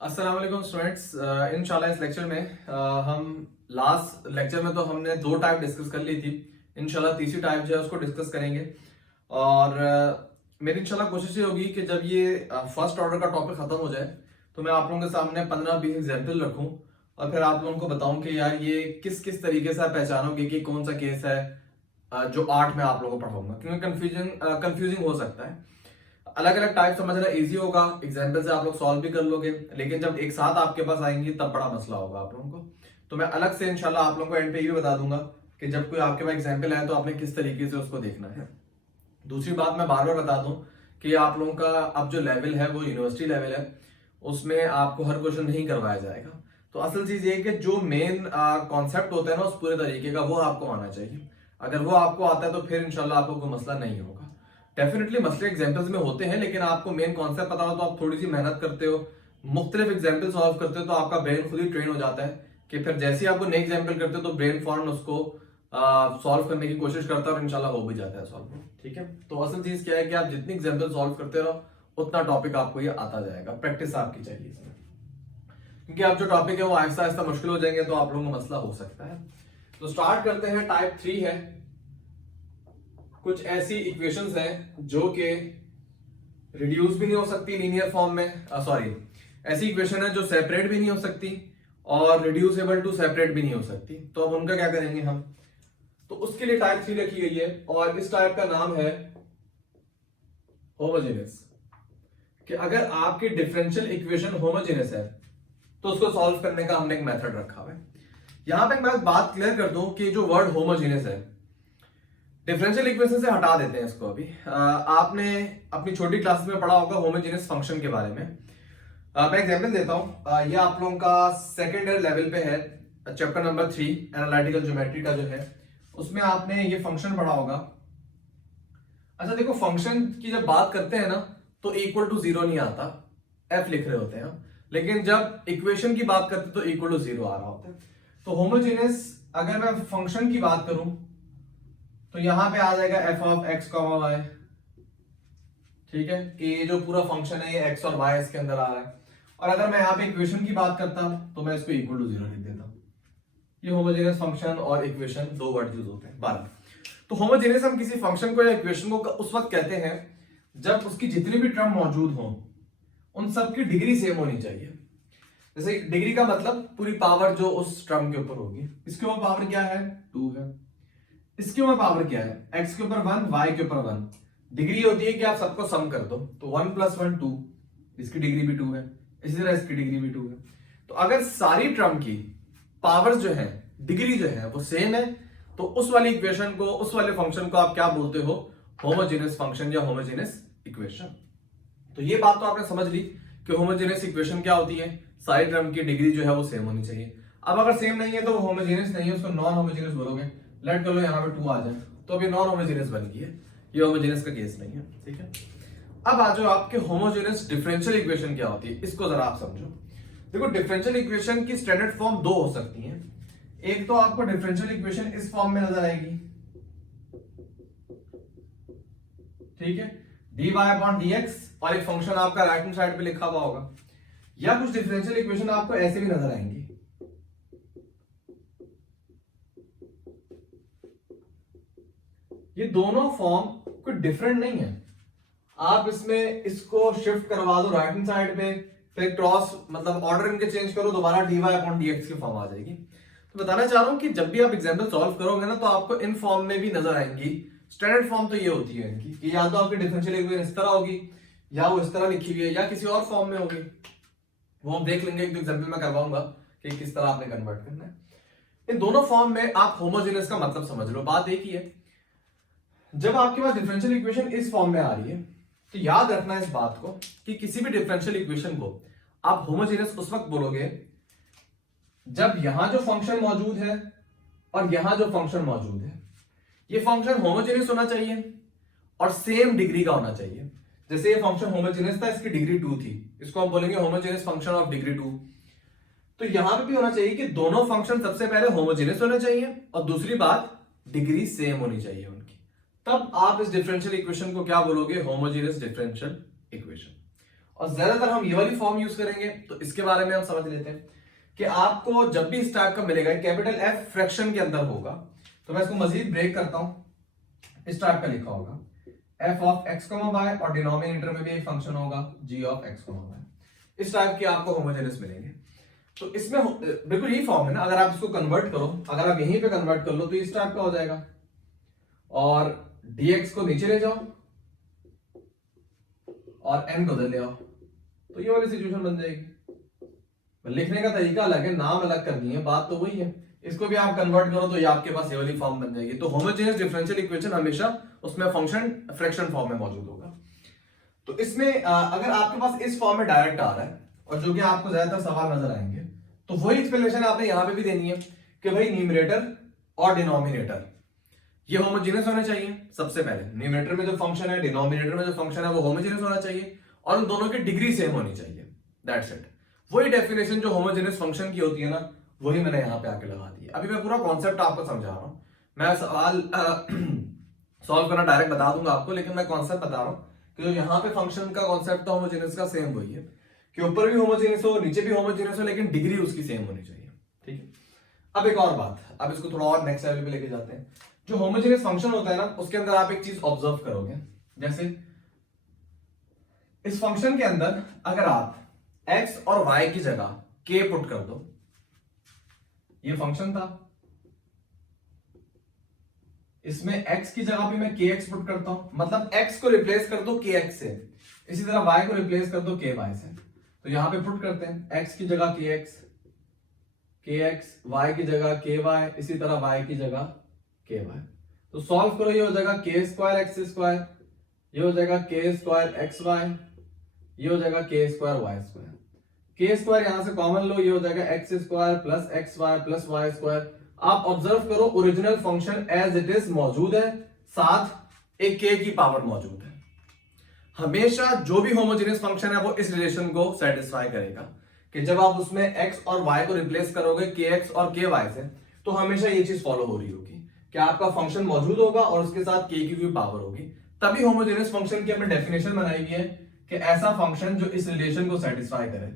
अस्सलाम वालेकुम स्टूडेंट्स। इंशाल्लाह इस लेक्चर में हम लास्ट लेक्चर में तो हमने दो टाइप डिस्कस कर ली थी। इंशाल्लाह तीसरी टाइप जो है उसको डिस्कस करेंगे। और मेरी इंशाल्लाह कोशिश ये होगी कि जब ये फर्स्ट ऑर्डर का टॉपिक खत्म हो जाए तो मैं आप लोगों के सामने 15-20 एग्जाम्पल रखूं और फिर आप लोगों को बताऊं कि यार ये किस किस तरीके से आप पहचानोगे कि कौन सा केस है जो आर्ट में आप लोगों को पढ़ाऊंगा, क्योंकि कंफ्यूजिंग हो सकता है। अलग अलग टाइप समझना इजी होगा, एग्जाम्पल से आप लोग सॉल्व भी कर लोगे, लेकिन जब एक साथ आपके पास आएंगी तब बड़ा मसला होगा आप लोगों को। तो मैं अलग से इंशाल्लाह आप लोगों को एंड पे ये भी बता दूंगा कि जब कोई आपके पास एग्जाम्पल आए तो आपने किस तरीके से उसको देखना है। दूसरी बात मैं बार बार बता दूं कि आप लोगों का अब जो लेवल है वो यूनिवर्सिटी लेवल है, उसमें आपको हर क्वेश्चन नहीं करवाया जाएगा। तो असल चीज ये है कि जो मेन कॉन्सेप्ट होता है ना उस पूरे तरीके का, वो आपको आना चाहिए। अगर वो आपको आता है तो फिर इंशाल्लाह आपको कोई मसला नहीं होगा। डेफिनेटली मसले एग्जाम्पल्स में होते हैं, लेकिन आपको मेन कॉन्सेप्ट पता हो तो आप थोड़ी सी मेहनत करते हो, मुख्तलिफ एग्जाम्पल सॉल्व करते हो, तो आपका ब्रेन खुद ही ट्रेन हो जाता है कि फिर जैसे ही आपको नए एग्जाम्पल करते हो तो ब्रेन फॉरन उसको सॉल्व करने की कोशिश करता है और इंशाल्लाह हो भी जाता है सॉल्व। ठीक है, तो असल चीज क्या है कि आप जितनी एग्जाम्पल सॉल्व करते रहो उतना टॉपिक आपको ये आता जाएगा। प्रैक्टिस आपकी चाहिए इसमें, क्योंकि आप जो टॉपिक है वो आहिस्ता आहिस्ता मुश्किल हो जाएंगे तो आप लोगों को मसला हो सकता है। तो स्टार्ट करते हैं। टाइप 3 है, कुछ ऐसी इक्वेशंस हैं जो कि रिड्यूस भी नहीं हो सकती लीनियर फॉर्म में, सॉरी, ऐसी इक्वेशन है जो सेपरेट भी नहीं हो सकती और रिड्यूसेबल टू सेपरेट भी नहीं हो सकती। तो अब उनका क्या करेंगे हम, तो उसके लिए टाइप 3 रखी गई है और इस टाइप का नाम है होमोजेनियस। कि अगर आपकी डिफरेंशियल इक्वेशन होमोजेनियस है तो उसको सॉल्व करने का हमने एक मेथड रखा हुआ है। यहां पे मैं बात क्लियर कर दूं कि जो वर्ड होमोजेनियस है, डिफरेंशियल इक्वेशन से हटा देते हैं इसको। अभी आपने अपनी छोटी क्लासेस में पढ़ा होगा होमोजेनियस फंक्शन के बारे में। मैं एग्जांपल देता हूं। ये आप लोगों का सेकेंड ईयर लेवल पे है, चैप्टर नंबर 3 एनालिटिकल ज्योमेट्री का जो है, उसमें आपने ये फंक्शन पढ़ा होगा। अच्छा देखो, फंक्शन की जब बात करते हैं ना तो इक्वल टू जीरो नहीं आता, एफ लिख रहे होते हैं हम, लेकिन जब इक्वेशन की बात करते हैं तो इक्वल टू जीरो आ रहा होता है। तो होमोजेनियस अगर मैं फंक्शन की बात करूं तो यहां पे आ जाएगा f of x comma y. ठीक है, कि ये जो पूरा फंक्शन है ये एक्स और वाई इसके अंदर आ रहा है। और अगर मैं यहाँ पे इक्वेशन की बात करता तो मैं इसको इक्वल टू जीरो लिख देता। ये होमोजेनियस फंक्शन और इक्वेशन दो वर्ड यूज होते हैं बार। तो होमोजेनियस हम किसी फंक्शन को या इक्वेशन को उस वक्त कहते हैं जब उसकी जितनी भी टर्म मौजूद हो उन सब की डिग्री सेम होनी चाहिए। जैसे डिग्री का मतलब पूरी पावर जो उस टर्म के ऊपर होगी। इसके ऊपर पावर क्या है, 2 है। इसके ऊपर पावर क्या है, x के ऊपर 1, y के ऊपर 1। डिग्री होती है कि आप सबको सम कर दो, तो 1 + 1 2, इसकी डिग्री भी 2 है, इसी तरह इसकी डिग्री भी 2 है। तो अगर सारी टर्म की पावर जो है, डिग्री जो है वो सेम है, तो उस वाली इक्वेशन को, उस वाले फंक्शन को आप क्या बोलते हो, होमोजेनियस फंक्शन या होमोजेनियस इक्वेशन। तो ये बात तो आपने समझ ली कि होमोजेनियस इक्वेशन क्या होती है, सारी टर्म की डिग्री जो है वो सेम होनी चाहिए। अब अगर सेम नहीं है तो वो होमोजेनियस नहीं है, उसको नॉन होमोजेनियस बोलोगे। लेट कर लो यहाँ पे 2 आ जाए तो अभी नॉन होमोजेनियस बन गई है, ये होमोजेनियस का केस नहीं है। ठीक है, अब आ जाओ आपके होमोजेनियस डिफरेंशियल इक्वेशन क्या होती है, इसको जरा आप समझो। देखो, डिफरेंशियल इक्वेशन की स्टैंडर्ड फॉर्म दो हो सकती है। एक तो आपको डिफरेंशियल इक्वेशन इस फॉर्म में नजर आएगी, ठीक है, dy/dx, और एक फंक्शन आपका राइट हैंड साइड पे लिखा हुआ होगा। या कुछ डिफरेंशियल इक्वेशन आपको ऐसे भी नजर आएंगी, ये दोनों फॉर्म कोई डिफरेंट नहीं है। आप इसमें इसको शिफ्ट करवा दो राइट हैंड साइड पे, फिर क्रॉस मतलब ऑर्डर इनके चेंज करो, दोबारा dy/dx की फॉर्म आ जाएगी। तो बताना चाह रहा हूं कि जब भी आप एग्जाम्पल सॉल्व करोगे ना तो आपको इन फॉर्म में भी नजर आएंगी। स्टैंडर्ड फॉर्म तो ये होती है इनकी कि या तो आपकी डिफरेंशियल इक्वेशन इस तरह होगी, या वो इस तरह लिखी हुई है, या किसी और फॉर्म में होगी। वो हम देख लेंगे, एक एग्जाम्पल मैं करवाऊंगा कि किस तरह आपने कन्वर्ट करना है। इन दोनों फॉर्म में आप होमोजेनियस का मतलब समझ लो। बात एक ही है, जब आपके पास डिफरेंशियल इक्वेशन इस फॉर्म में आ रही है तो याद रखना इस बात को कि किसी भी डिफरेंशियल इक्वेशन को आप होमोजेनियस उस वक्त बोलोगे जब यहां जो फंक्शन मौजूद है और यहां जो फंक्शन मौजूद है, ये फंक्शन होमोजेनियस होना चाहिए और सेम डिग्री का होना चाहिए। जैसे ये फंक्शन होमोजेनियस था, इसकी डिग्री 2 थी, इसको हम बोलेंगे होमोजेनियस फंक्शन ऑफ डिग्री 2। तो यहां पे भी होना चाहिए कि दोनों फंक्शन सबसे पहले होमोजेनियस होने चाहिए और दूसरी बात डिग्री सेम होनी चाहिए उनकी। तब आप इस डिफरेंशियल इक्वेशन को क्या बोलोगे, होमोजेनियस डिफरेंशियल इक्वेशन। और ज्यादातर हम ये वाली फॉर्म यूज करेंगे, तो इसके बारे में हम समझ लेते हैं कि आपको जब भी इस टाइप का मिलेगा कैपिटल एफ फ्रैक्शन के अंदर होगा, तो मैं इसको मजीद ब्रेक करता हूं, इस टाइप का लिखा होगा f of x comma y और डिनोमिनेटर में भी एक फंक्शन होगा g of x comma y, इस टाइप के आपको होमोजेनियस मिलेंगे। तो इसमें बिल्कुल यही फॉर्म है ना, अगर आप इसको कन्वर्ट करो, अगर आप यहीं पे कन्वर्ट कर लो तो इस टाइप का हो जाएगा, और dx को नीचे ले जाओ और n को उधर ले आओ, तो ये वाली सिचुएशन बन जाएगी। लिखने का तरीका अलग है, नाम अलग करनी है, बात तो वही है। इसको भी आप कन्वर्ट करो तो ये आपके पास ये वाली फॉर्म बन जाएगी। तो होमोजेनियस डिफरेंशियल इक्वेशन हमेशा उसमें फंक्शन फ्रैक्शन फॉर्म में मौजूद होगा। तो इसमें अगर आपके पास इस फॉर्म में डायरेक्ट आ रहा है, और जो कि आपको ज्यादातर सवाल नजर आएंगे, तो वही एक्सप्लेनेशन आपने यहां पे भी देनी है कि भाई न्यूमरेटर और डिनोमिनेटर ये होमोजेनियस होने चाहिए। सबसे पहले न्यूमरेटर में जो फंक्शन है, डिनोमिनेटर में जो फंक्शन है, वो होमोजेनियस होना चाहिए और उन दोनों की डिग्री सेम होनी चाहिए। That's it. वही डेफिनेशन जो होमोजेनियस फंक्शन की होती है ना, वही मैंने यहां पे आके लगा दी है। अभी मैं पूरा कॉन्सेप्ट आपको समझा रहा हूं, मैं सवाल सॉल्व करना डायरेक्ट बता दूंगा आपको, लेकिन मैं कॉन्सेप्ट बता रहा हूं कि जो यहाँ पे फंक्शन का कॉन्सेप्ट था होमोजेनियस का, सेम वही है कि ऊपर भी होमोजेनियस हो, नीचे भी होमोजेनियस हो, लेकिन डिग्री उसकी सेम होनी चाहिए। ठीक है। अब एक और बात, अब इसको थोड़ा और नेक्स्ट लेवल पे लेके जाते हैं। जो होमोजेनियस फंक्शन होता है ना, उसके अंदर आप एक चीज ऑब्जर्व करोगे, जैसे इस फंक्शन के अंदर अगर आप x और y की जगह k पुट कर दो, ये फंक्शन था, इसमें x की जगह भी मैं kx पुट करता हूं, मतलब x को रिप्लेस कर दो kx से, इसी तरह y को रिप्लेस कर दो ky से। तो यहां पे पुट करते हैं x की जगह kx, y की जगह ky, इसी तरह y की जगह ky। तो सॉल्व करो, ये हो जाएगा k स्क्वायर एक्स स्क्वायर, ये हो जाएगा k स्क्वायर एक्स वाई, ये हो जाएगा k square y square. k square यहां से कॉमन लो, ये हो जाएगा x square plus x y plus y square. आप ऑब्जर्व करो, original function as it is मौजूद है, साथ एक k की पावर मौजूद है। हमेशा जो भी होमोजेनियस फंक्शन है वो इस रिलेशन को सेटिस्फाई करेगा कि जब आप उसमें x और y को रिप्लेस करोगे kx और ky से, तो हमेशा ये चीज फॉलो हो रही होगी कि आपका फंक्शन मौजूद होगा और उसके साथ k की भी पावर होगी। तभी होमोजेनियस फंक्शन की हमने डेफिनेशन बनाई हुई है कि ऐसा फंक्शन जो इस रिलेशन को सेटिस्फाई करे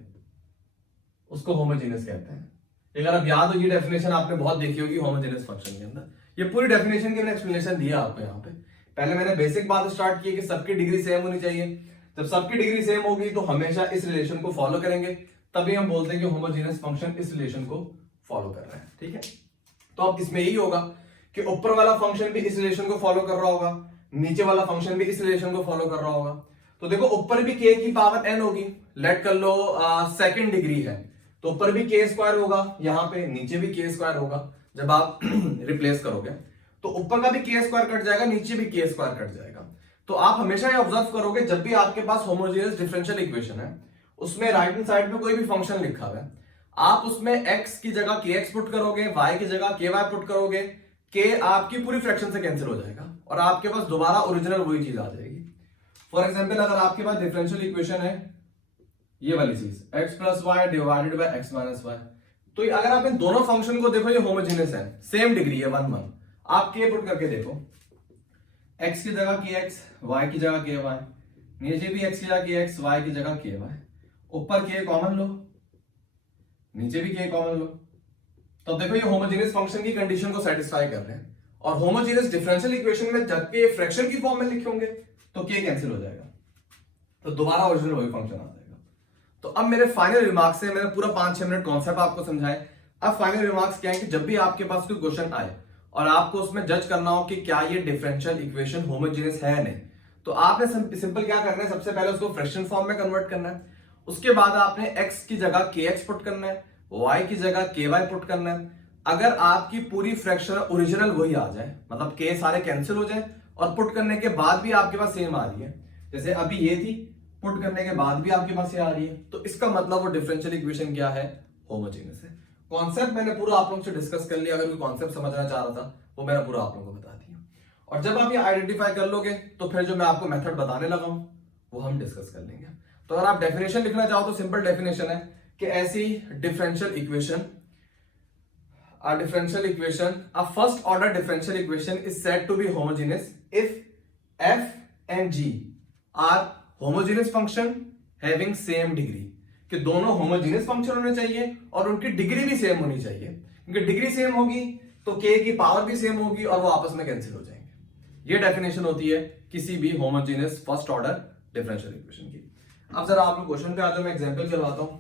उसको होमोजेनियस कहते हैं। अगर आप याद हो, ये डेफिनेशन आपने बहुत देखी होगी होमोजेनियस फंक्शन के अंदर। ये पूरी डेफिनेशन की मैंने एक्सप्लेनेशन दिया आपको यहाँ पे। पहले मैंने बेसिक बात स्टार्ट की कि सबकी डिग्री सेम होनी चाहिए। जब सबकी डिग्री सेम होगी तो हमेशा इस रिलेशन को फॉलो करेंगे, तभी हम बोलते हैं कि होमोजेनियस फंक्शन इस रिलेशन को फॉलो कर रहा है। ठीक है। तो अब इसमें यही होगा कि ऊपर वाला फंक्शन भी इस रिलेशन को फॉलो कर रहा होगा, नीचे वाला फंक्शन भी इस रिलेशन को फॉलो कर रहा होगा। तो देखो, ऊपर भी k की पावर n होगी, लेट कर लो सेकंड डिग्री है, तो ऊपर भी k स्क्वायर होगा, यहाँ पे नीचे भी k स्क्वायर होगा। जब आप रिप्लेस करोगे तो ऊपर का भी k स्क्वायर कट जाएगा, नीचे भी k स्क्वायर कट जाएगा। तो आप हमेशा ये ऑब्जर्व करोगे, जब भी आपके पास होमोजेनियस डिफरेंशियल इक्वेशन है, उसमें राइट हैंड साइड में कोई भी फंक्शन लिखा हुआ है, आप उसमें x की जगह kx पुट करोगे, y की जगह ky पुट करोगे, k आपकी पूरी फ्रैक्शन से कैंसिल हो जाएगा और आपके पास दोबारा ओरिजिनल वही चीज आ जाएगी। फॉर एग्जांपल, अगर आपके पास डिफरेंशियल इक्वेशन है ये वाली चीज x plus y divided by x minus y, तो अगर आप इन दोनों फंक्शन को देखो, ये होमोजेनियस है, सेम डिग्री है 1 1। आप k पुट करके देखो, x की जगह kx, y की जगह ky, नीचे भी x की जगह kx, y की जगह ky, ऊपर k कॉमन लो, नीचे भी k कॉमन लो। तो देखो, ये होमोजेनियस फंक्शन की कंडीशन को सेटिस्फाई कर रहे हैं। और होमोजेनियस डिफरेंशियल इक्वेशन में जब के फ्रैक्शन की फॉर्म में लिखे होंगे तो k कैंसिल हो जाएगा, तो दोबारा ओरिजिनल वही फंक्शन आ जाएगा। तो अब मेरे फाइनल रिमार्क्स से मैंने पूरा 5-6 मिनट कॉन्सेप्ट आपको समझाए। अब फाइनल रिमार्क्स क्या है कि जब भी आपके पास कोई क्वेश्चन आए और आपको उसमें जज करना हो कि क्या ये डिफरेंशियल इक्वेशन होमोजेनियस है या नहीं, तो आपने सिंपल क्या करना है, सबसे पहले उसको फ्रैक्शन फॉर्म में कन्वर्ट करना है। उसके बाद आपने x की जगह kx पुट करना है, y की जगह ky पुट करना है। अगर आपकी पूरी फ्रैक्शन ओरिजिनल वही आ जाए, मतलब k सारे कैंसिल हो जाए और पुट करने के बाद भी आपके पास सेम आ रही है, जैसे अभी ये थी, पुट करने के बाद भी आपके पास ये आ रही है, तो इसका मतलब वो डिफरेंशियल इक्वेशन क्या है, होमोजेनियस है। कॉन्सेप्ट मैंने पूरा आप लोगों से डिस्कस कर लिया। अगर कोई कॉन्सेप्ट समझना चाह रहा था वो मैंने पूरा आप लोगों को बता दिया। और जब आप ये आइडेंटिफाई कर लोगे तो फिर जो मैं आपको मेथड बताने लगा हूं वो हम डिस्कस कर लेंगे। तो अगर आप डेफिनेशन लिखना चाहो तो सिंपल डेफिनेशन है कि ऐसी differential equation, a differential equation, a first order differential equation is said to be homogeneous if f and g are homogeneous function having same degree, कि दोनों होमोजेनियस फंक्शन होने चाहिए और उनकी डिग्री भी सेम होनी चाहिए, क्योंकि डिग्री सेम होगी तो k की पावर भी सेम होगी और वो आपस में कैंसिल हो जाएंगे। ये डेफिनेशन होती है किसी भी homogeneous first order differential equation की। अब जरा आप लोग क्वेश्चन पे आ जाओ, मैं एग्जांपल करवाता हूं,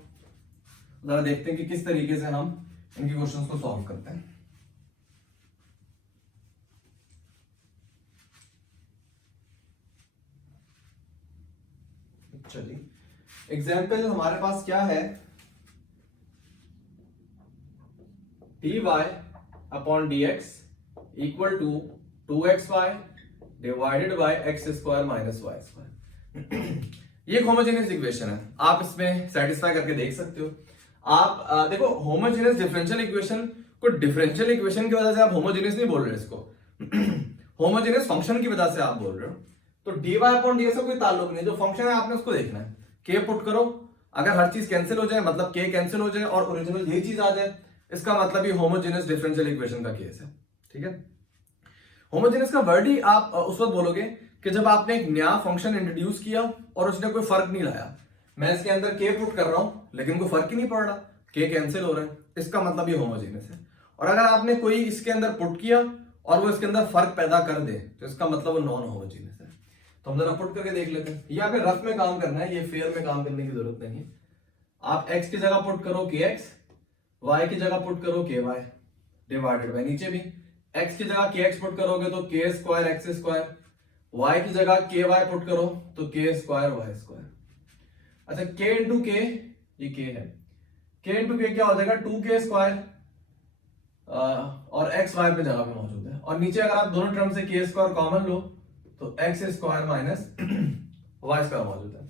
जरा देखते हैं कि किस तरीके से हम इनके क्वेश्चंस को सॉल्व करते हैं। चलिए एग्जाम्पल हमारे पास क्या है, dy upon dx equal to 2xy divided by x square minus y square. ये एक होमोजेनियस इक्वेशन है, आप इसमें सेटिस्फाई करके देख सकते हो। आप देखो होमोजेनियस डिफरेंशियल इक्वेशन को डिफरेंशियल इक्वेशन की वजह से आप होमोजेनियस नहीं बोल रहे इसको होमोजेनियस फंक्शन की वजह से आप बोल रहे हो। तो dy अपॉन dx का कोई ताल्लुक नहीं, जो फंक्शन है आपने उसको देखना है। k पुट करो, अगर हर चीज कैंसिल हो जाए मतलब k कैंसिल हो जाए और ओरिजिनल यही चीज आ जाए, इसका मतलब ये होमोजेनियस डिफरेंशियल इक्वेशन का केस है। ठीक है, होमोजेनियस का वर्ड ही आप उस वक्त बोलोगे कि जब आपने एक नया फंक्शन इंट्रोड्यूस किया और उसने कोई फर्क नहीं लाया। मैं इसके अंदर k पुट कर रहा हूं लेकिन कोई फर्क ही नहीं पड़ रहा, k कैंसिल हो रहा है, इसका मतलब ये होमोजेनियस है। और अगर आपने कोई इसके अंदर पुट किया और वो इसके अंदर फर्क पैदा कर दे तो इसका मतलब वो नॉन होमोजेनियस है। तो हम जरा पुट करके देख लेते हैं। यहाँ पे रफ में काम करना है, ये फेयर में काम करने की जरूरत नहीं है। आप x की जगह पुट करो kx, y की जगह पुट करो ky डिवाइडेड बाय, नीचे भी x की जगह kx पुट करोगे तो k square x square, y की जगह ky पुट करो तो k स्क्वायर y स्क्वायर। अच्छा k इंटू k, ये k है, k इंटू k क्या हो जाएगा 2k स्क्वायर, और x y पे जगह पे मौजूद है, और नीचे अगर आप दोनों टर्म से k स्क्वायर कॉमन लो तो x square minus y square मौजूद है।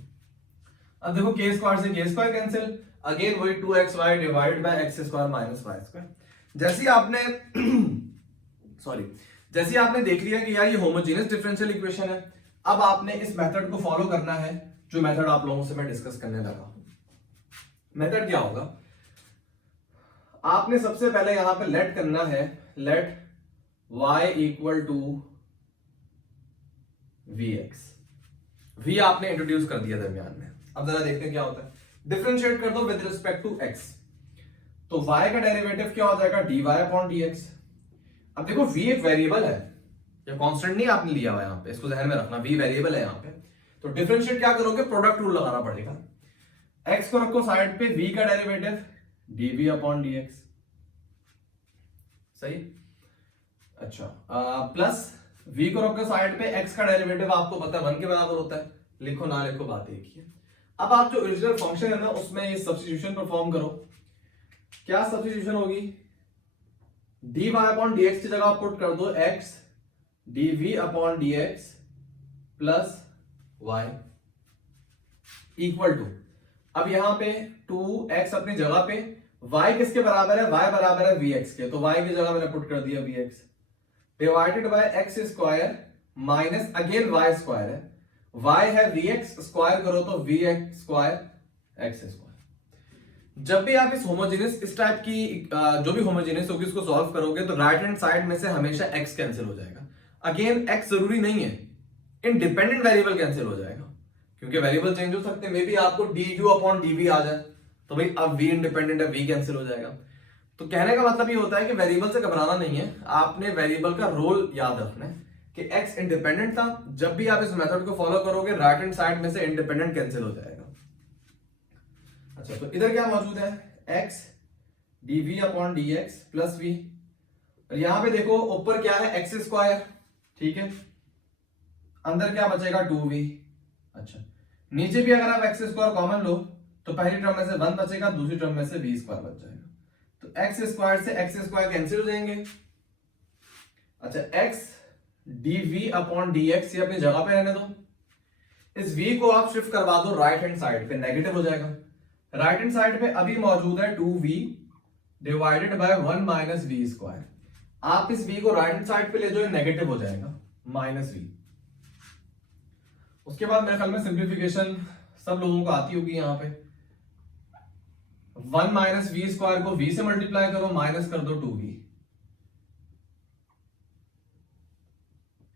अब देखो k स्क्वायर से k स्क्वायर कैंसिल, अगेन वही 2xy divided by x square minus y square. जैसे आपने सॉरी जैसे आपने देख लिया कि यार ये होमोजेनियस डिफरेंशियल इक्वेशन है, अब आपने इस मेथड को फॉलो करना है जो मेथड आप लोगों से मैं डिस्कस करने लगा हूं। मेथड क्या होगा, आपने सबसे पहले यहां पे लेट करना है, let y equal to vx, v आपने इंट्रोड्यूस कर दिया दरमियान में। अब जरा देखते हैं क्या होता है, डिफरेंशिएट कर दो विद रिस्पेक्ट टू x, तो y का डेरिवेटिव क्या हो जाएगा dy अपॉन dx। अब देखो v एक वेरिएबल है, ये कांस्टेंट नहीं आपने लिया हुआ, यहां पे इसको ध्यान में रखना, v वेरिएबल है यहां पे। तो डिफरेंशिएट क्या करोगे, प्रोडक्ट रूल लगाना पड़ेगा। x को रखो साइड पे, v का डेरिवेटिव dv अपॉन dx, सही। अच्छा प्लस v को रखो साइड पे, x का डेरिवेटिव आपको पता है 1 के बराबर होता है, लिखो ना लिखो बात एक ही है। अब आप जो ओरिजिनल फंक्शन है ना उसमें ये सब्स्टिट्यूशन परफॉर्म करो। क्या सब्स्टिट्यूशन होगी, dy अपॉन dx की जगह पुट कर दो x dv upon dx plus y equal to, अब यहां पे 2x अपनी जगह पे, y किसके बराबर है, y बराबर है vx के, तो y की जगह मैंने पुट कर दिया vx divided by x square minus again y square है, y है vx स्क्वायर करो तो vx स्क्वायर x स्क्वायर। जब भी आप इस होमोजेनियस इस टाइप की जो भी होमोजेनियस होगी उसको सॉल्व करोगे तो राइट हैंड साइड में से हमेशा x कैंसिल हो जाएगा। अगेन x जरूरी नहीं है, इंडिपेंडेंट वेरिएबल कैंसिल हो जाएगा, क्योंकि वेरिएबल चेंज हो सकते हैं। मे बी आपको du अपॉन dv आ जाए तो भाई अब v इंडिपेंडेंट है, v कैंसिल हो जाएगा। तो कहने का मतलब ये होता है कि वेरिएबल से घबराना नहीं है, आपने वेरिएबल का रोल याद रखना है कि x इंडिपेंडेंट था। जब भी आप इस मेथड को फॉलो करोगे राइट हैंड साइड में से इंडिपेंडेंट कैंसिल हो जाएगा। अच्छा तो इधर क्या मौजूद है, x dv upon dx plus v, और यहां पे देखो ऊपर क्या है x स्क्वायर, ठीक है, अंदर क्या बचेगा 2v। अच्छा नीचे भी अगर आप x स्क्वायर कॉमन लो तो पहली टर्म में से 1 बचेगा, दूसरी टर्म में से v स्क्वायर बच जाएगा, तो x स्क्वायर से x स्क्वायर कैंसिल हो जाएंगे। अच्छा x dv अपॉन dx ये अपनी जगह पे रहने दो, इस v को आप शिफ्ट करवा दो राइट हैंड साइड पे, नेगेटिव हो जाएगा। राइट हैंड साइड पे अभी मौजूद है 2v divided by 1 minus v square, आप इस v को राइट हैंड साइड पे ले जाओ, नेगेटिव हो जाएगा माइनस v। उसके बाद मेरे ख्याल में सिंप्लीफिकेशन सब लोगों को आती होगी, यहां पे 1 माइनस v स्क्वायर को v से मल्टीप्लाई करो, माइनस कर दो 2v,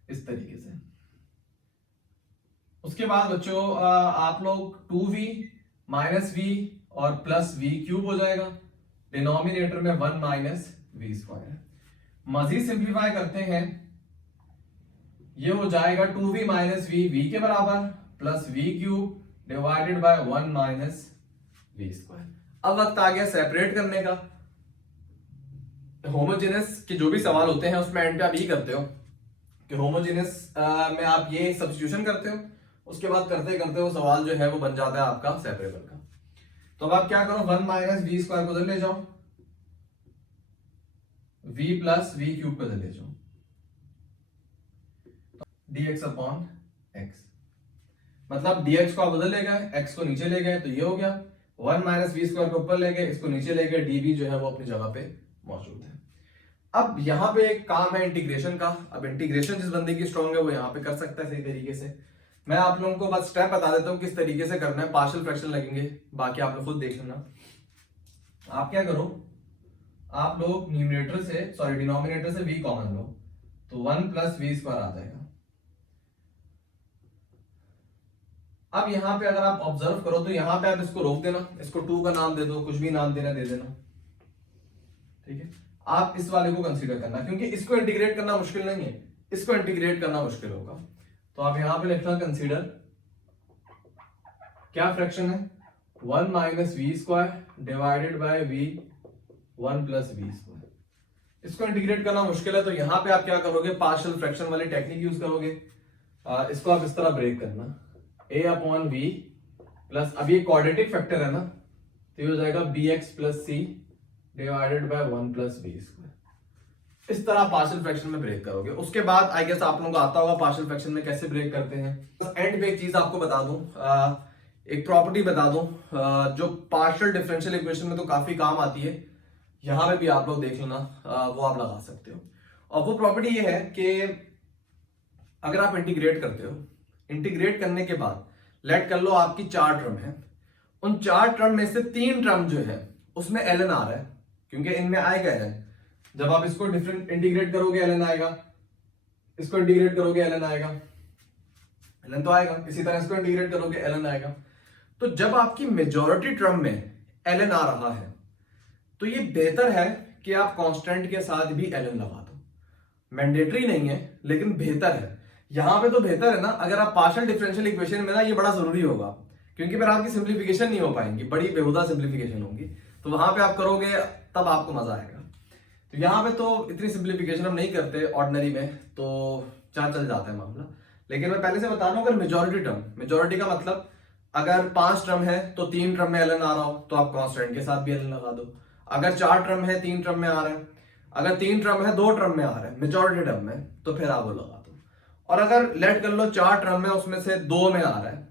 इस तरीके से। उसके बाद बच्चों आप लोग 2v माइनस वी और प्लस वी क्यूब हो जाएगा, डिनोमिनेटर में 1 माइनस वी स्क्वायर। मजीद सिंप्लीफाई करते हैं, ये हो जाएगा 2v माइनस वी के बराबर plus v cube divided by 1 minus v square. अब वक्त आ गया सेपरेट करने का। होमोजेनस के जो भी सवाल होते हैं उसमें एंड पे आप ये करते हो कि होमोजेनस में आप ये सब्स्टिट्यूशन करते हो, उसके बाद करते करते वो सवाल जो है वो बन जाता है आपका सेपरेबल का। तो अब आप क्या करो, 1 माइनस वी स्क्वायर को उधर ले जाओ, v प्लस वी क्यूब को उधर ले जाओ, dx अपॉन x। मतलब dx को आप उधर ले गए, x को नीचे ले गए, तो ये हो गया 1 माइनस वी स्क्वायर को ऊपर ले गए, इसको नीचे ले गए, dv जो है वो अपनी जगह पे मौजूद है। अब यहां पे एक काम है इंटीग्रेशन का। अब इंटीग्रेशन जिस बंदे की स्ट्रॉन्ग है वो यहां पे कर सकता है सही तरीके से। मैं आप लोगों को बस स्टेप बता देता हूं किस तरीके से करना है। पार्शियल फ्रैक्शन लगेंगे, बाकी आप लोग खुद देख लेना। आप क्या करो, आप लोग न्यूमरेटर से सॉरी डिनोमिनेटर से v कॉमन लो, तो 1 प्लस वी स्क्वायर आ जाएगा। अब यहां पे अगर आप ऑब्जर्व करो तो यहां पे आप इसको रोक देना, इसको 2 का नाम दे दो, कुछ भी नाम देना दे देना, ठीक है। आप इस वाले को कंसीडर करना, क्योंकि इसको इंटीग्रेट करना मुश्किल नहीं है, इसको इंटीग्रेट करना मुश्किल होगा। तो आप यहां पे लिखना कंसीडर, क्या फ्रैक्शन है, 1 minus v square divided by v 1 plus v square. इसको इंटीग्रेट करना मुश्किल है तो यहां पे आप क्या करोगे, पार्शियल फ्रैक्शन वाली टेक्निक यूज करोगे। इसको आप इस तरह ब्रेक करना, a अपॉन वी प्लस, अब ये क्वाड्रेटिक फैक्टर है ना, तो ये हो जाएगा bx plus c divided by 1 plus v square. इस तरह पार्शियल फ्रैक्शन में ब्रेक करोगे। उसके बाद आई गेस आप लोगों को आता होगा पार्शियल फ्रैक्शन में कैसे ब्रेक करते हैं। तो एंड पे एक चीज आपको बता दूं, एक प्रॉपर्टी बता दूं जो पार्शियल डिफरेंशियल इक्वेशन में तो काफी काम आती है, यहां पे भी आप लोग देख लेना, वो आप लगा सकते हो। और वो प्रॉपर्टी ये है कि अगर आप इंटीग्रेट करते हो, इंटीग्रेट करने के बाद लेट कर लो आपकी 4 टर्म है, उन 4 टर्म में से 3 टर्म जो है उसमें ln आ रहा है, क्योंकि इनमें आएगा ln। जब आप इसको डिफरेंट इंटीग्रेट करोगे ln आएगा, इसको इंटीग्रेट करोगे ln आएगा, ln तो आएगा, इसी तरह इसको इंटीग्रेट करोगे ln आएगा। तो जब आपकी मेजॉरिटी टर्म में ln आ रहा है तो ये बेहतर है कि आप कांस्टेंट के साथ भी ln लगा दो। मैंडेटरी नहीं है लेकिन बेहतर है। यहां पे तो बेहतर है ना, अगर आप पार्शियल डिफरेंशियल इक्वेशन में ना, ये बड़ा जरूरी होगा, क्योंकि फिर आपकी सिंप्लीफिकेशन नहीं हो पाएंगी, बड़ी बेहुदा सिंप्लीफिकेशन होगी। तो वहां पे आप करोगे तब आपको मजा आएगा। तो यहाँ पे तो इतनी सिंप्लीफिकेशन हम नहीं करते ऑर्डिनरी में, तो चल जाता है मामला। लेकिन मैं पहले से बता रहा हूँ, अगर मेजॉरिटी टर्म, मेजॉरिटी का मतलब अगर 5 टर्म है तो 3 टर्म में ln आ रहा हो तो आप कांस्टेंट के साथ भी ln लगा दो। अगर 4 टर्म है 3 टर्म में आ रहा है, अगर 3 टर्म है 2 टर्म में आ रहा है मेजॉरिटी टर्म में, तो फिर आप वो लगा दो। और अगर लेट कर लो 4 टर्म में उसमें से 2 में आ रहा है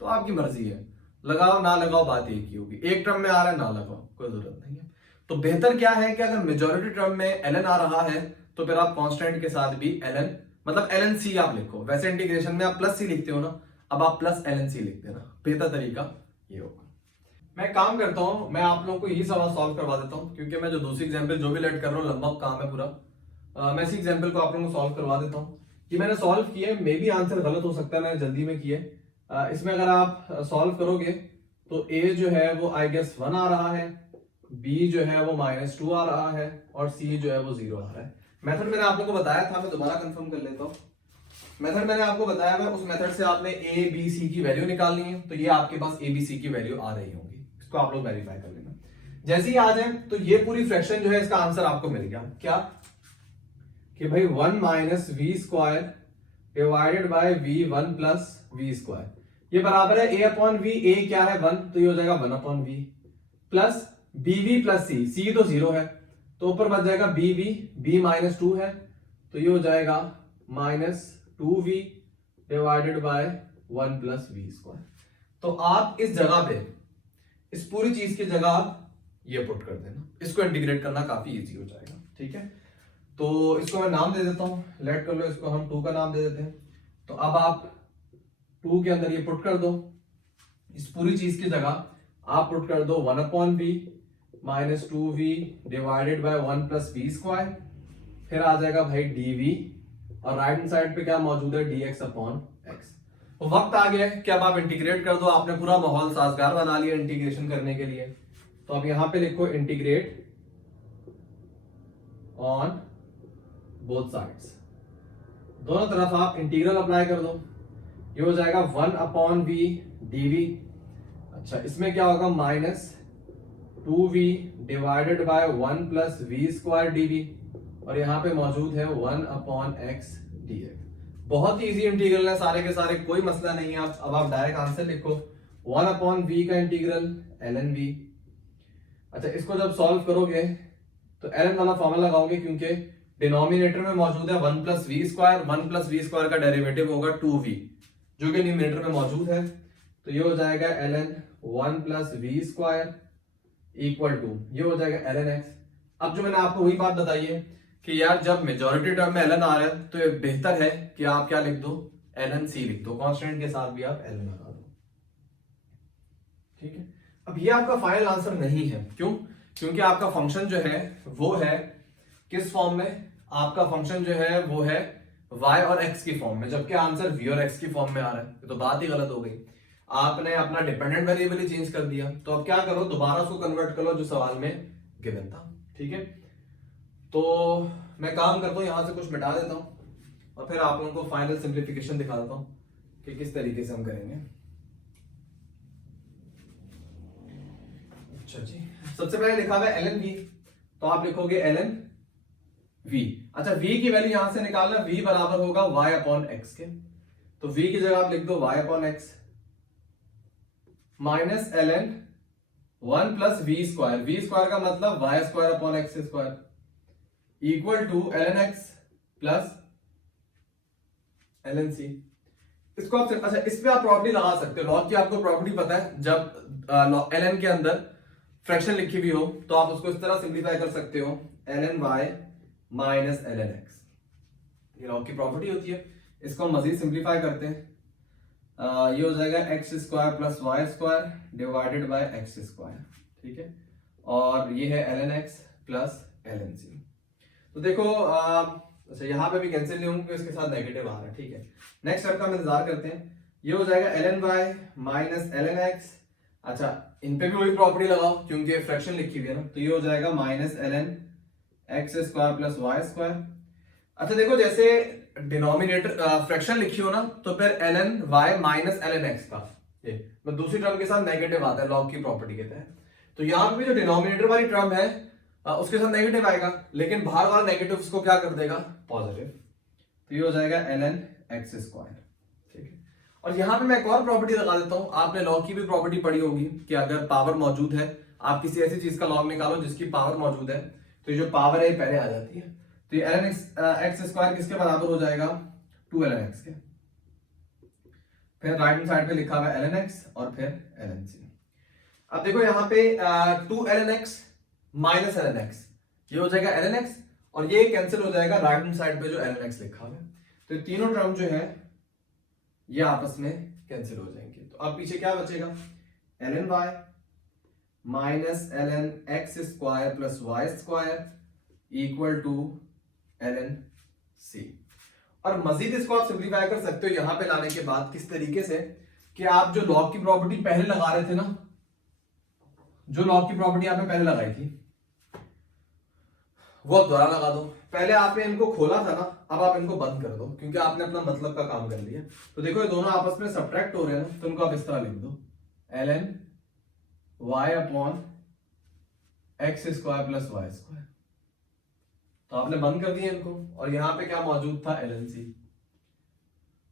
तो आपकी मर्जी है, लगाओ ना लगाओ बात एक ही होगी। 1 टर्म में आ रहा है ना लगाओ, कोई जरूरत नहीं है। तो बेहतर क्या है कि अगर मेजॉरिटी टर्म में ln आ रहा है तो फिर आप कांस्टेंट के साथ भी ln, मतलब ln c आप लिखो। वैसे इंटीग्रेशन में आप प्लस c लिखते हो ना, अब आप प्लस ln c लिख देना, बेहतर तरीका ये होगा। मैं काम करता हूं, मैं आप लोगों को यही सवाल सॉल्व करवा देता हूं, क्योंकि मैं जो दूसरी एग्जाम्पल जो भी लेट कर रहा हूँ लंबा काम है पूरा। मैं इसी एग्जाम्पल को आप लोगों को सॉल्व करवा देता हूँ। कि मैंने सॉल्व किए, मे बी आंसर गलत हो सकता है, मैंने जल्दी में किए। इसमें अगर आप सॉल्व करोगे तो a जो है वो आई गेस 1 आ रहा है, b जो है वो -2 आ रहा है, और c जो है वो 0 आ रहा है। मेथड मैंने आप लोगों को बताया था, मैं दोबारा कंफर्म कर लेता हूँ। मेथड मैंने आपको बताया था, उस मेथड से आपने a b c की वैल्यू निकालनी है, तो ये आपके पास a b c की वैल्यू आ रही होगी। इसको आप लोग वेरीफाई कर लेना। जैसे ही आ जाए तो ये पूरी फ्रैक्शन जो है इसका आंसर आपको मिल गया। क्या कि भाई 1 minus v square divided by v1 plus v square, ये बराबर है a अपॉन वी। a क्या है 1, तो ये हो जाएगा 1 upon v plus bv plus c, c तो 0 है तो ऊपर बच जाएगा bv, b -2 है तो ये हो जाएगा -2v divided by 1 plus v square. तो आप इस जगह पे, इस पूरी चीज की जगह आप ये पुट कर देना, इसको इंटीग्रेट करना काफी इजी हो जाएगा। ठीक है, तो इसको मैं नाम दे देता हूं, लेट कर लो, इसको हम 2 का नाम दे देते हैं। तो अब आप 2 के अंदर ये पुट कर दो, इस पूरी चीज की जगह आप पुट कर दो 1 upon v -2v divided by 1 plus v square, फिर आ जाएगा भाई dv, और राइट हैंड साइड पे क्या मौजूद है dx अपॉन x। वक्त आ गया है कि अब आप इंटीग्रेट कर दो, आपने पूरा माहौल साजगार बना लिया इंटीग्रेशन करने के लिए। तो अब यहां पे लिखो इंटीग्रेट ऑन बोथ साइड्स, दोनों तरफ आप इंटीग्रल अप्लाई कर दो। ये हो जाएगा 1/v dv। अच्छा, इसमें क्या होगा -2v divided by 1 plus v square dv, और यहां पे मौजूद है 1/x dx। बहुत ही इजी इंटीग्रल है सारे के सारे, कोई मसला नहीं है। आप अब आप डायरेक्ट आंसर लिखो 1/v का इंटीग्रल ln v। अच्छा, इसको जब सॉल्व करोगे तो ln वाला फॉर्मूला लगाओगे, क्योंकि डिनोमिनेटर में मौजूद है 1 plus v square, 1 plus v square का डेरिवेटिव होगा 2v जो कि न्यूमरेटर में मौजूद है। तो ये हो जाएगा ln 1 plus v square equal to, ये हो जाएगा ln x। अब जो मैंने आपको वही बात बताई है कि यार जब मेजॉरिटी टर्म में ln आ रहा है तो ये बेहतर है कि आप क्या लिख दो, ln c लिख दो, कांस्टेंट के साथ भी आप ln लगा दो। ठीक है, अब ये आपका फाइनल आंसर नहीं है, क्यों? क्योंकि आपका फंक्शन जो है वो है किस फॉर्म में, आपका फंक्शन जो है वो है y और x की फॉर्म में, जबकि आंसर v और x की फॉर्म में आ रहा है। तो बात ही गलत हो गई, आपने अपना डिपेंडेंट वेरिएबल ही चेंज कर दिया। तो अब क्या करो, दोबारा उसको कन्वर्ट कर लो जो सवाल में गिवन था। ठीक है, तो मैं काम करता हूं, यहां से कुछ मिटा देता हूं और फिर आप लोगों को फाइनल सिंप्लीफिकेशन दिखा देता हूं कि किस तरीके से हम करेंगे। अच्छा जी, सबसे पहले लिखा हुआ है ln v, तो आप लिखोगे ln v। अच्छा, v की वैल्यू यहां से निकालना, v बराबर होगा y अपॉन x के, तो v की जगह आप लिख दो y upon x minus ln 1 plus v square, v square का मतलब y स्क्वायर upon x square equal to ln x plus ln c। इसको आप, अच्छा इस पे आप प्रॉपर्टी लगा सकते हो, लॉग की आपको प्रॉपर्टी पता है, जब ln के अंदर फ्रैक्शन लिखी हुई हो तो आप उसको इस तरह सिंप्लीफाई कर सकते हो, ln y minus ln x, ये लॉग की प्रॉपर्टी होती है। इसको हम मजीद सिंप्लीफाई करते हैं, ये हो जाएगा x square plus y square divided by x square. ठीक है, और ये है ln x plus ln c। तो देखो अच्छा यहाँ पे भी कैंसिल नहीं होंगे, इसके साथ नेगेटिव आ रहा है। ठीक है, नेक्स्ट स्टेप का हम इंतजार करते हैं। ये हो जाएगा ln y minus ln x। अच्छा, इन पे भी वही प्रॉपर्टी लगाओ क्योंकि फ्रैक्शन लिखी हुई है ना, तो ये हो जाएगा minus ln x square plus y square. अच्छा देखो, जैसे डिनोमिनेटर फ्रैक्शन लिखी हो ना, तो फिर ln y minus ln x का ये मैं दूसरी टर्म के साथ नेगेटिव आता है लॉग की प्रॉपर्टी के तहत। तो यहाँ पे भी जो डिनोमिनेटर वाली टर्म है उसके साथ नेगेटिव आएगा, लेकिन बाहर वाला नेगेटिव उसको क्या कर देगा, पॉजिटिव। तो ये हो जाएगा ln x स्क्वायर। ठीक है, और यहाँ पे मैं एक और प्रॉपर्टी लगा देता हूँ। आपने लॉग की भी प्रॉपर्टी पढ़ी होगी कि अगर पावर मौजूद है, आप किसी ऐसी चीज का लॉग निकालो जिसकी पावर मौजूद है, तो ये जो पावर है ये पहले आ जाती है। तो ये ln x स्क्वायर किसके बराबर हो जाएगा, 2 ln x के। फिर राइट हैंड साइड पे लिखा हुआ है ln x और फिर ln c। अब देखो यहाँ पे 2 ln x minus ln x, ये हो जाएगा ln x और ये कैंसिल हो जाएगा राइट हैंड साइड पे जो ln x लिखा हुआ है। तो तीनों टर्म जो है ये आपस में कैंसिल हो जाएंगे। तो अब पीछे क्या बचेगा, ln y minus ln x square plus y square equal to ln c। और मजीद इसको आप सिंप्लीफाई कर सकते हो यहां पे लाने के बाद, किस तरीके से कि आप जो लॉग की प्रॉपर्टी पहले लगा रहे थे ना, जो लॉग की प्रॉपर्टी आपने पहले लगाई थी वो दोबारा लगा दो। पहले आपने इनको खोला था ना, अब आप इनको बंद कर दो क्योंकि आपने अपना मतलब का काम कर लिया। तो देखो ये दोनों आपस में सब्ट्रैक्ट हो रहे हैं ना, तो इनको आप इस तरह लिख दो, ln y upon x square plus y square. तो आपने बंद कर दिया इनको, और यहां पे क्या मौजूद था, ln c।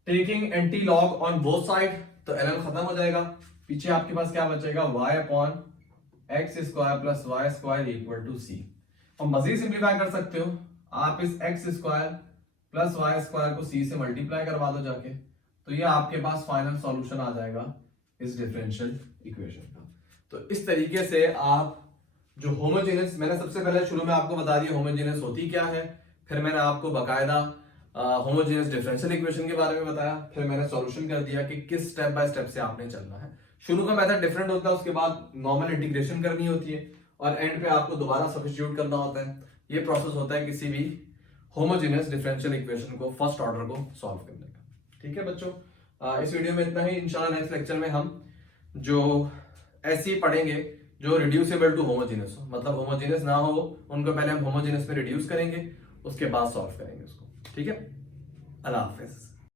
Taking anti log on both side, तो ln खत्म हो जाएगा, पीछे आपके पास क्या बचेगा, y upon x square plus y square equal to c। और मजीद सिंप्लीफाई कर सकते हो आप, इस x square plus y square को c से मल्टीप्लाई करवा दो जाके, तो ये आपके पास फाइनल सॉल्यूशन आ जाएगा इस डिफरेंशियल इक्वेशन का। तो इस तरीके से आप जो होमोजेनियस, मैंने सबसे पहले शुरू में आपको बता दिया होमोजेनियस होती क्या है, फिर मैंने आपको बकायदा होमोजेनियस डिफरेंशियल इक्वेशन के बारे में बताया, फिर मैंने सॉल्यूशन कर दिया कि किस स्टेप बाय स्टेप से आपने चलना है। शुरू का मेथड डिफरेंट होता है, उसके बाद नॉर्मल इंटीग्रेशन करनी होती है और एंड पे आपको दोबारा सब्स्टिट्यूट करना होता है। ये प्रोसेस होता है किसी भी होमोजेनियस डिफरेंशियल इक्वेशन को, फर्स्ट ऑर्डर को सॉल्व करने का। ठीक है बच्चों, इस वीडियो में इतना ही। इंशाल्लाह नेक्स्ट लेक्चर में हम जो ऐसी पढ़ेंगे जो रिड्यूसेबल टू होमोजेनियस हो, मतलब होमोजेनियस ना हो उनको पहले हम होमोजेनियस में रिड्यूस करेंगे, उसके बाद सॉल्व करेंगे उसको। ठीक है, अल्लाह हाफिज।